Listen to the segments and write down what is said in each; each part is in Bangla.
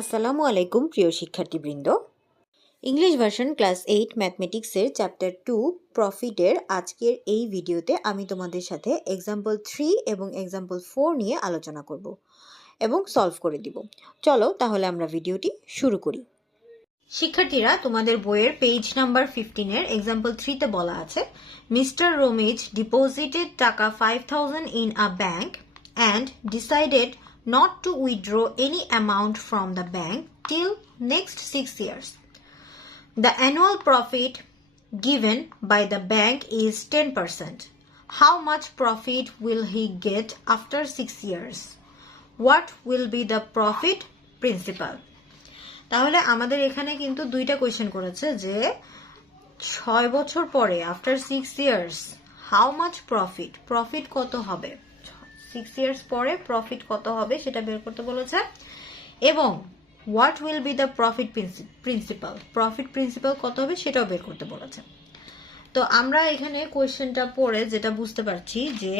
আসসালামু আলাইকুম প্রিয় শিক্ষার্থীবৃন্দ। ইংলিশ ভার্সন ক্লাস 8 ম্যাথমেটিক্সের চ্যাপ্টার 2 প্রফিটের আজকের এই ভিডিওতে আমি তোমাদের সাথে এক্সাম্পল 3 এবং এক্সাম্পল 4 নিয়ে আলোচনা করব এবং সলভ করে দিব। চলো তাহলে আমরা ভিডিওটি শুরু করি। শিক্ষার্থীরা, তোমাদের বইয়ের পেজ নাম্বার 15 এর এক্সাম্পল 3 তে বলা আছে, মিস্টার রমিজ ডিপোজিটেড টাকা 5000 in a bank and decided not to withdraw any amount from the bank till next 6 years. The annual profit given by the bank is 10%. How much profit will he get after 6 years? What will be the profit principal? তাহলে আমাদের এখানে কিন্তু দুইটা কোয়েশ্চেন করেছে যে 6 বছর পরে after 6 years how much profit কত হবে, 6 ইয়ার্স পরে প্রফিট কত হবে সেটা বের করতে বলেছে, এবং what will be the profit principal কত হবে সেটাও বের করতে বলেছে। তো আমরা এখানে কোয়েশ্চেনটা পড়ে যেটা বুঝতে পারছি যে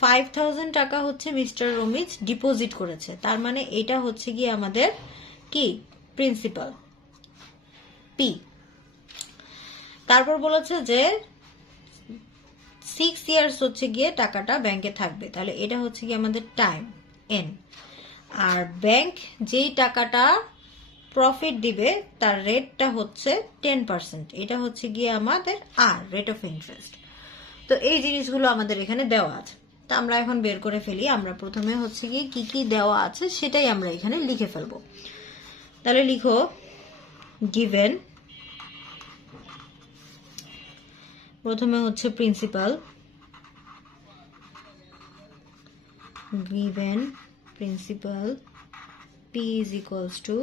5000 টাকা হচ্ছে মিস্টার রমিজ ডিপোজিট করেছে, তার মানে এটা হচ্ছে গিয়ে আমাদের কি প্রিন্সিপাল পি। তারপর বলেছে যে 6 ইয়ার্স হচ্ছে গিয়ে টাকাটা ব্যাংকে থাকবে, তাহলে এটা হচ্ছে গিয়ে আমাদের টাইম এন। আর ব্যাংক যেই টাকাটা প্রফিট দিবে তার রেটটা হচ্ছে 10%, এটা হচ্ছে গিয়ে আমাদের আর রেট অফ ইন্টারেস্ট। তো এই জিনিসগুলো আমাদের এখানে দেওয়া আছে, তা আমরা এখন বের করে ফেলি। আমরা প্রথমে হচ্ছে গিয়ে কি কি দেওয়া আছে সেটাই আমরা এখানে লিখে ফেলবো। তাহলে লিখো গিভেন, প্রথমে হচ্ছে principal, given principal P is equals to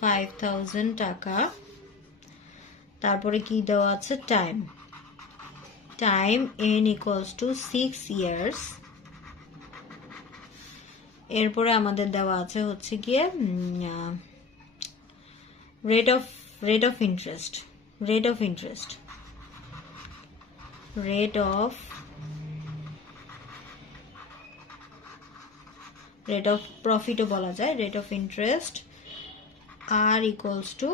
5000 টাকা। তারপরে কি দেওয়া আছে time n equals to 6 years। এরপরে আমাদের দেওয়া আছে হচ্ছে গিয়ে rate of interest rate of প্রফিটও বলা যায়, রেট অফ ইন্টারেস্ট আর ইকুয়ালস টু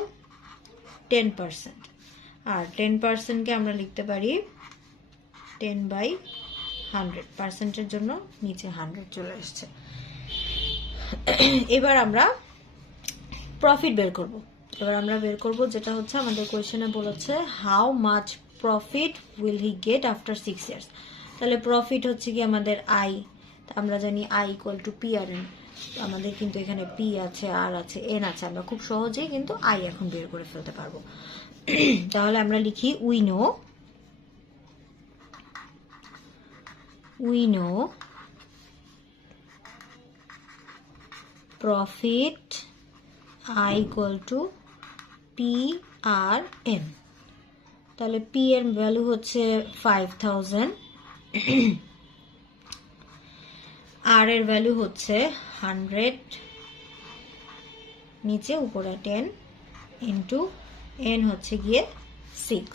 10%। আর 10%কে আমরা লিখতে পারি 10/100, জন্য নিচে 100 চলে আসছে। এবার আমরা প্রফিট বের করব, যেটা হচ্ছে আমাদের কোয়েশ্চেনে বলেছে how much profit will he get after 6 years. তাহলে প্রফিট হচ্ছে কি আমাদের আই, আমরা জানি I equal to P R N. আমাদের কিন্তু এখানে পি আছে, আর আছে, এন আছে, আমরা খুব সহজেই কিন্তু আই এখন বের করে ফেলতে পারবো। তাহলে আমরা লিখি we know profit I equal to P R N. তাহলে পি এর ভ্যালু হচ্ছে 5000, আর এর ভ্যালু হচ্ছে 100, নিচে উপরে 10 ইন্টু এন হচ্ছে গিয়ে 6।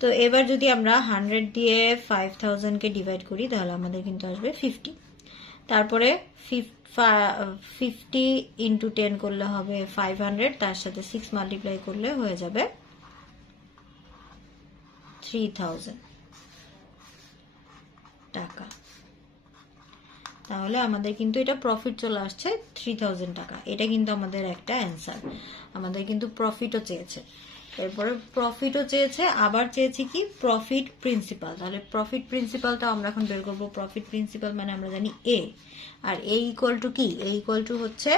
তো এবার যদি আমরা 100 দিয়ে 5000কে ডিভাইড করি তাহলে আমাদের কিন্তু আসবে 50। তারপরে 50 ইন্টু 10 করলে হবে 500, তার সাথে 6 মাল্টিপ্লাই করলে হয়ে যাবে 3000 টাকা। তাহলে আমাদের কিন্তু এটা প্রফিট চলে আসছে 3000 টাকা। এটা কিন্তু আমাদের একটা অ্যান্সার। আমাদের কিন্তু প্রফিটও চেয়েছে, এরপরে প্রফিটও চেয়েছে, আবার চেয়েছি কি প্রফিট প্রিন্সিপাল। তাহলে প্রফিট প্রিন্সিপালটা আমরা এখন বের করবো। প্রফিট প্রিন্সিপাল মানে আমরা জানি এ, আর এ ইকুয়াল টু কি, এ ইকুয়াল টু হচ্ছে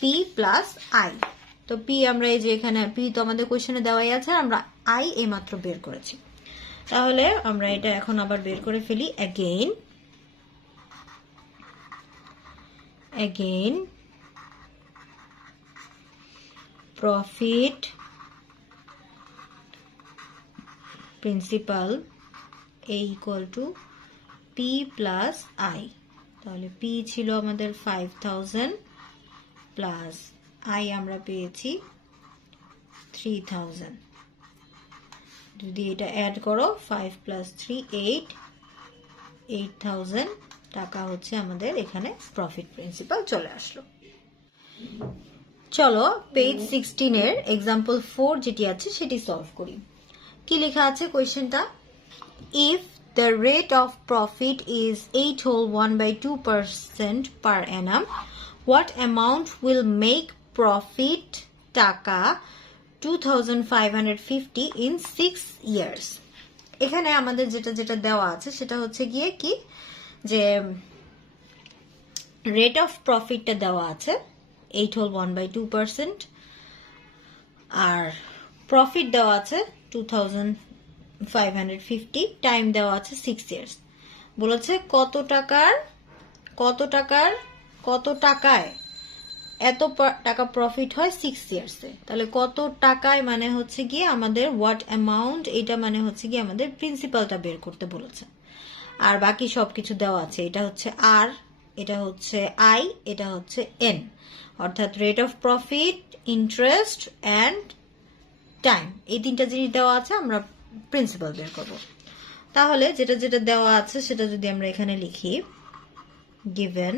পি প্লাস আই। তো পি আমরা এই যে এখানে পি তো আমাদের কোয়েশ্চেনে দেওয়াই আছে, আমরা আই এই মাত্র বের করেছি। তাহলে আমরা এটা এখন আবার বের করে ফেলি। again profit principal A equal to P plus I। তাহলে P ছিল আমাদের 5000 প্লাস I আমরা পেয়েছি 3000। যদি এটা অ্যাড করো 5 plus 3 8, 8000 টাকা হচ্ছে আমাদের এখানে প্রফিট প্রিন্সিপাল চলে আসলো। চলো পেজ 16 এর एग्जांपल 4 যেটি আছে সেটি সলভ করি। কি লেখা আছে কোশ্চেনটা? If the rate of profit is 8 whole 1/2% per annum, what amount will make profit টাকা 2550 in 6 years? এখানে আমাদের যেটা দেওয়া আছে সেটা হচ্ছে গিয়ে কি যে রেট অফ প্রফিটটা দেওয়া আছে 8 whole 1/2%, আর প্রফিট দেওয়া আছে 2550, টাইম দেওয়া আছে 6 ইয়ার্স। বলেছে কত টাকায় এত টাকা প্রফিট হয় 6 ইয়ার্সে। তাহলে কত টাকায় মানে হচ্ছে গিয়ে আমাদের হোয়াট অ্যামাউন্ট, এটা মানে হচ্ছে গিয়ে আমাদের প্রিন্সিপালটা বের করতে বলেছে। আর বাকি সবকিছু দেওয়া আছে, এটা হচ্ছে আর, এটা হচ্ছে আই, এটা হচ্ছে এন, অর্থাৎ rate of profit, interest and time, এই তিনটা জিনিস দেওয়া আছে। আমরা প্রিন্সিপাল বের করব। তাহলে যেটা দেওয়া আছে সেটা যদি আমরা এখানে লিখি, given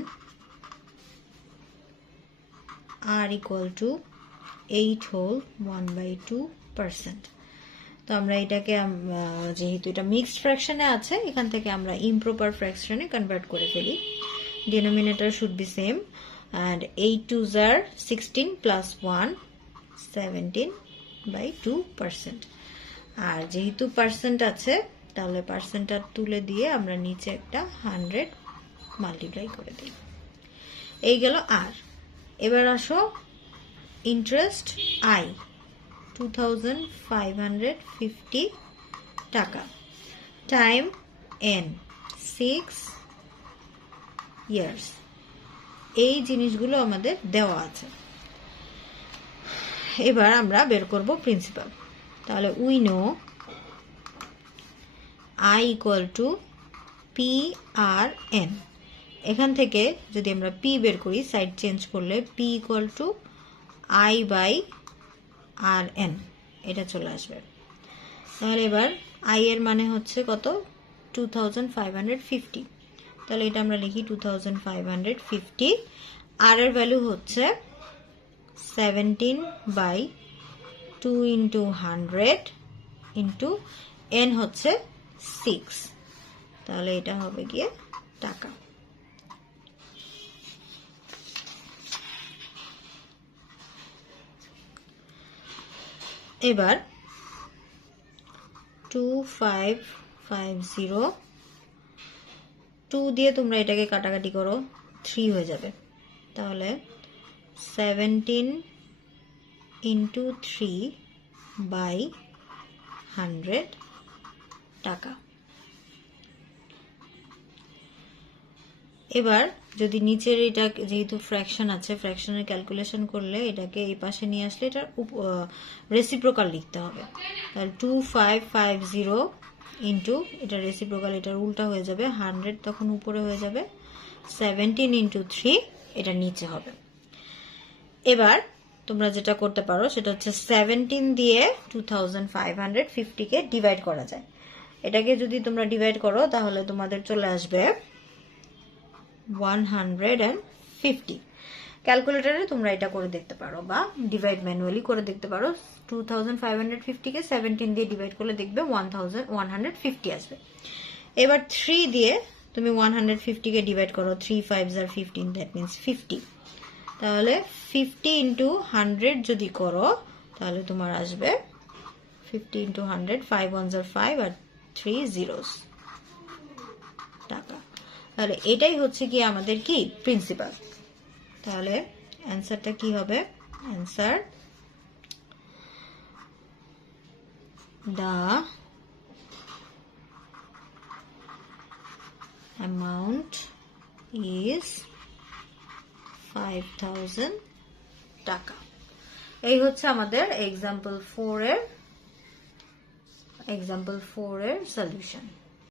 r equal to 8 whole 1/2%, তো আমরা এটাকে যেহেতু এটা মিক্সড ফ্র্যাকশনে আছে এখান থেকে আমরা ইমপ্রপার ফ্র্যাকশনে কনভার্ট করে ফেলি। Denominator should be same, and 8 2s are 16 plus 1 17/2%, আর যেহেতু পার্সেন্ট আছে তাহলে পার্সেন্টটা তুলে দিয়ে আমরা নিচে একটা 100 মাল্টিপ্লাই করে দিই। এই গেল আর। এবার আসো ইন্টারেস্ট আই 2550 টাকা, টাইম এন 6 ইয়ার্স, এই জিনিসগুলো আমাদের দেওয়া আছে। এবার আমরা বের করব প্রিন্সিপাল। তাহলে we know I equal to P R N. এখান থেকে যদি আমরা পি বের করি, সাইড চেঞ্জ করলে P equal to I by R N, এটা চলে আসবে। তাহলে এবার আই এর মানে হচ্ছে কত? 2550। তাহলে এটা আমরা লিখি 2550। আর এর ভ্যালু হচ্ছে 17/2 ইন্টু 100 ইন্টু এন হচ্ছে 6। তাহলে এটা হবে গিয়ে টাকা। এবার 2550, 2 দিয়ে তোমরা এটাকে কাটাকাটি করো, 3 হয়ে যাবে। তাহলে 17 ইন্টু 3/100 টাকা। এবার যদি নিচের এটা যেহেতু ফ্র্যাকশন আছে, ফ্র্যাকশনের ক্যালকুলেশন করলে এটাকে এই পাশে নিয়ে আসলে এটার রেসিপ্রোকাল লিখতে হবে। তাহলে 2550 ইন্টু এটা রেসিপ্রোকাল, এটার উল্টা হয়ে যাবে, 100 তখন উপরে হয়ে যাবে, 17 ইন্টু 3 এটা নিচে হবে। এবার তোমরা যেটা করতে পারো সেটা হচ্ছে 17 দিয়ে 2550-কে ডিভাইড করা যায়। এটাকে যদি তোমরা ডিভাইড করো তাহলে তোমাদের চলে আসবে 150। ক্যালকুলেটরে তোমরা এটা করে দেখতে পারো বা ডিভাইড ম্যানুয়ালি করে দেখতে পারো। 2550-কে 17 দিয়ে ডিভাইড করলে দেখবে 150 আসবে। এবার 3 দিয়ে তুমি 150-কে ডিভাইড করো, 3 5s are 15, দ্যাট মিনস 50। তাহলে 50 ইন্টু 100 যদি করো তাহলে তোমার আসবে 50 into 100, 5 1s are 5 R 3 zeros টাকা। তাহলে এটাই হচ্ছে কি আমাদের কি প্রিন্সিপাল। তাহলে অ্যান্সারটা কি হবে? অ্যান্সার the amount is 5000 টাকা। এই হচ্ছে আমাদের এক্সাম্পল 4 এর সলিউশন।